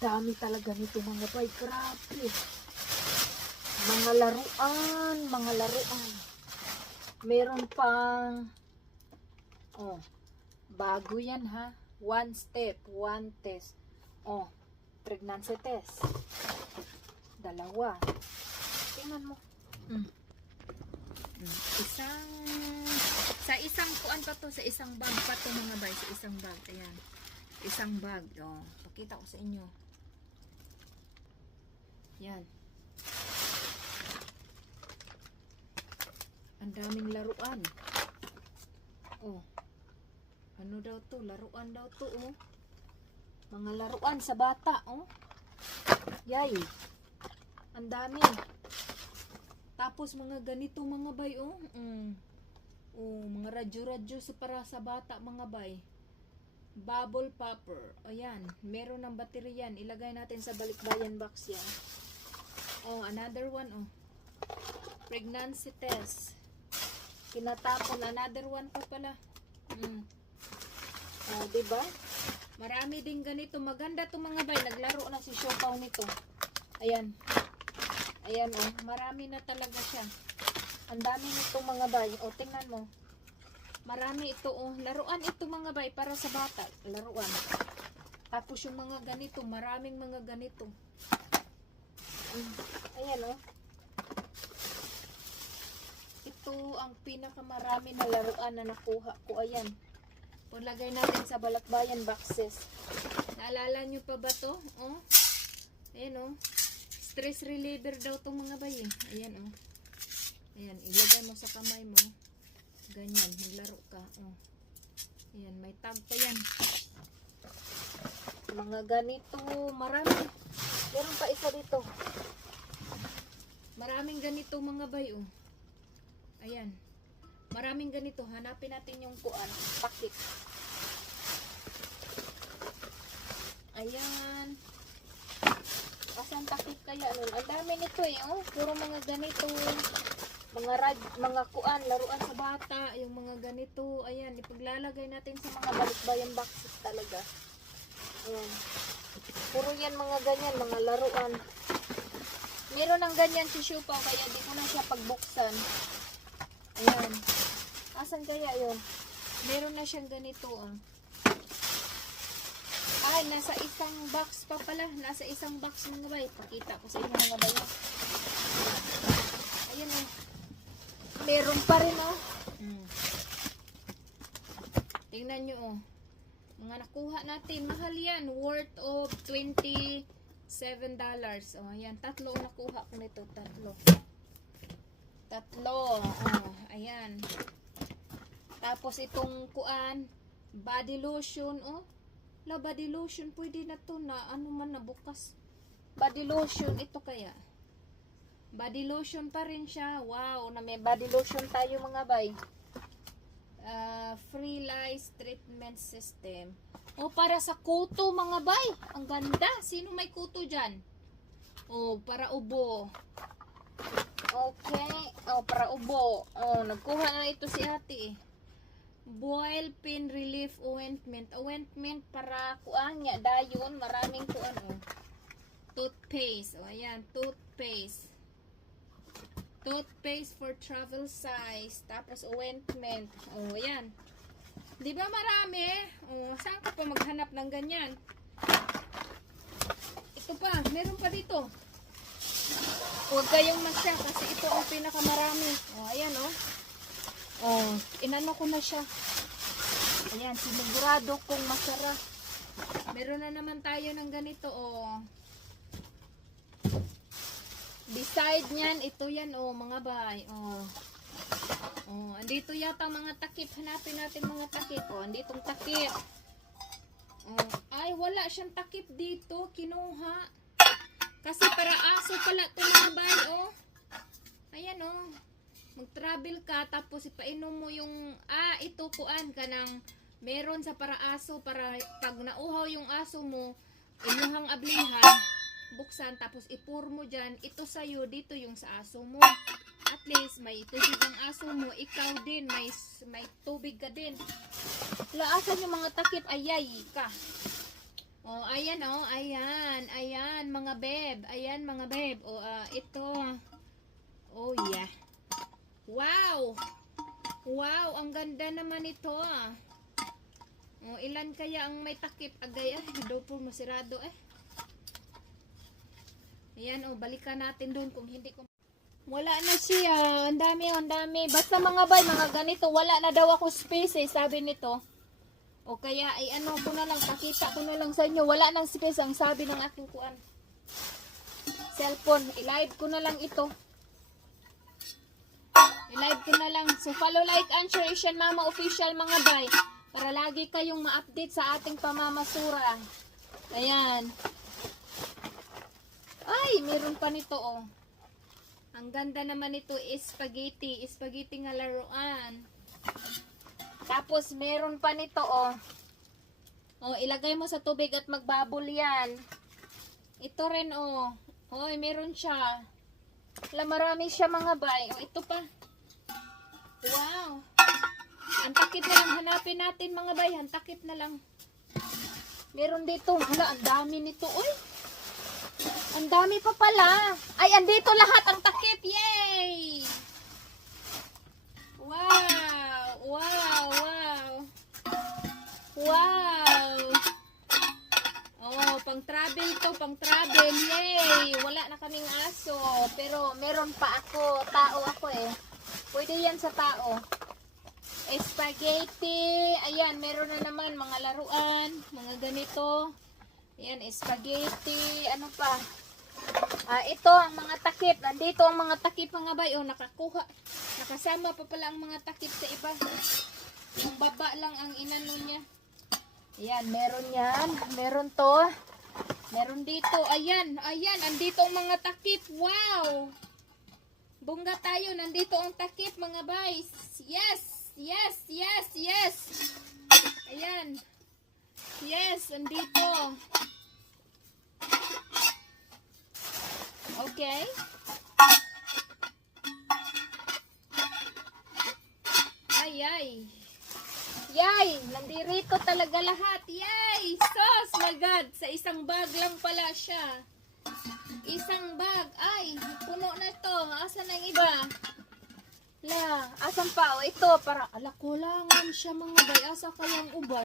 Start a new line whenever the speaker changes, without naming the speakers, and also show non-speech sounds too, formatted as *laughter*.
dami talaga nito mga bay. Grabe. Mga laruan, mga laruan. Meron pang oh, bago yan ha. One step, one test. Oh, pregnancy test. Dalawa. Tingnan mo. Mm. Mm. Isang sa isang kuan pa to, sa isang bag pa to mga bay, sa isang bag. Ayan. Isang bag. Oh, pakita ko sa inyo. Yan. Ang daming laruan. Oh. Ano daw to? Laruan daw to, oh. Mga laruan sa bata, oh. Yay. Ang dami. Tapos mga ganito mga bay, oh. Mm. Oh, mga radyo-radyo sa para sa bata mga bay. Bubble popper. Ayan, meron ng baterya yan. Ilagay natin sa balikbayan box yan. Oh, another one, oh. Pregnancy test. Kinatapon, another one pa pala. Mm. Oh, di ba? Marami din ganito. Maganda to mga bay. Naglaro na si Shopaw nito. Ayan. Ayan, oh. Marami na talaga siya. Ang dami nito mga bay. O, tingnan mo. Marami ito, oh. Laruan ito mga bay para sa bata. Laruan. Tapos yung mga ganito, maraming mga ganito. Ayan, oh. Ito ang pinakamarami na laruan na nakuha ko. Ayan. Pulagay natin sa balakbayan boxes. Naalala nyo pa ba to? Oh. Ayan, oh. Stress reliever daw tong mga bay, eh. Ayan, oh. Ayan, ilagay mo sa kamay mo. Ganyan, maglaro ka. Oh. Ayan, may tag pa yan. Mga ganito, marami. Meron pa isa dito. Maraming ganito mga bay, oh. Ayan. Maraming ganito. Hanapin natin yung kuan. Pakit. Ayan. Asan takip kaya nun? Ang dami nito eh, oh. Puro mga ganito. Mga rad, mga kuan, laruan sa bata, yung mga ganito. Ayan, ipaglalagay natin sa mga balikbayan boxes talaga. Ayan. Puro yan mga ganyan, mga laruan. Meron ng ganyan si Shupaw, kaya di ko na siya pagbuksan. Ayan. Asan kaya yun? Meron na siyang ganito, ah. Ay, nasa isang box pa pala. Nasa isang box mga bay. Pakita ko sa inyo mga bay. Ayan oh. Meron pa rin oh. Mm. Tingnan nyo oh. Mga nakuha natin. Mahal yan. Worth of 27 dollars. Oh, ayan. Tatlo nakuha ko nito. Tatlo. Tatlo. Oh, ayan. Tapos itong kuan. Body lotion oh. La body lotion, pwede na to na ano man na bukas. Body lotion, ito kaya. Body lotion pa rin siya. Wow, na may body lotion tayo mga bay. Uh, free lice treatment system. O, para sa kuto mga bay. Ang ganda. Sino may kuto dyan? O, para ubo. Okay. O, para ubo. O, nagkuha na ito si ate boil pain relief ointment. Ointment para kuan niya dayon, maraming kuan oh. Toothpaste. O ayan, toothpaste. Toothpaste for travel size. Tapos ointment. O ayan. 'Di ba marami? O saan ka pa maghanap ng ganyan? Ito pa, meron pa dito. Huwag kayong magsya kasi ito ang pinakamarami. O ayan oh. Oh, inano ko na siya. Ayan, sinigurado kong masarap. Meron na naman tayo ng ganito, oh. Beside niyan, ito yan, oh, mga bay, oh. Oh, andito yata mga takip. Hanapin natin mga takip, oh. Anditong takip. Oh, ay, wala siyang takip dito. Kinuha. Kasi para aso pala ito mga bay, oh. Ayan, oh mag-travel ka tapos ipainom mo yung ah ito kuan ka ng meron sa para aso para pag nauhaw yung aso mo inuhang ablihan buksan tapos ipur mo dyan ito sa'yo dito yung sa aso mo at least may tubig ang aso mo ikaw din may may tubig ka din laasan yung mga takip ayay ka Oh, ayan oh, ayan. Ayan mga beb. Ayan mga beb. Oh, ah, ito. Oh, yeah. Wow. Wow, ang ganda naman ito ah. Oh, ilan kaya ang may takip? Agay ay, *laughs* daw po masirado eh. Ayan oh, balikan natin doon kung hindi ko wala na siya. Ang dami, ang dami. Basta mga bay, mga ganito, wala na daw ako space eh, sabi nito. O kaya ay ano ko na lang, pakita ko na lang sa inyo. Wala nang space ang sabi ng aking kuan. Cellphone, i-live ko na lang ito. I-live ko na lang. So follow, like, and share Asian Mama Official mga bay. Para lagi kayong ma-update sa ating pamamasura. Ayan. Meron pa nito oh. Ang ganda naman nito is spaghetti. Spaghetti nga laruan. Tapos meron pa nito oh. Oh, ilagay mo sa tubig at magbabol yan. Ito rin oh. Hoy, meron siya. Wala marami siya mga bay. Oh, ito pa. Wow. Ang takip na lang hanapin natin mga bay. Ang takip na lang. Meron dito. Wala, ang dami nito. Uy. Ang dami pa pala. Ay, andito lahat ang takip. Yay! Wow! Wow! Wow! Wow! Oh, pang travel to, pang travel. Yay! Wala na kaming aso. Pero meron pa ako. Tao ako eh. Pwede yan sa tao. Spaghetti. Ayan, meron na naman mga laruan. Mga ganito. Ayan, spaghetti. Ano pa? Ah, ito ang mga takip. Nandito ang mga takip mga bay. Oh, nakakuha. Nakasama pa pala ang mga takip sa iba. Yung baba lang ang inano niya. Ayan, meron yan. Meron to. Meron dito. Ayan, ayan. Andito ang mga takip. Wow! Bungga tayo. Nandito ang takip mga bay. Yes! Yes! Yes! Yes! Ayan. Yes, andito. Okay. Ay, ay. Yay! Nandirito talaga lahat. Yay! Sus! My God! Sa isang bag lang pala siya. Isang bag. Ay! Puno na to. Asa na yung iba? La, asan pa? O, ito. Para, ala, kulangan siya mga bay. Asa kayang uban?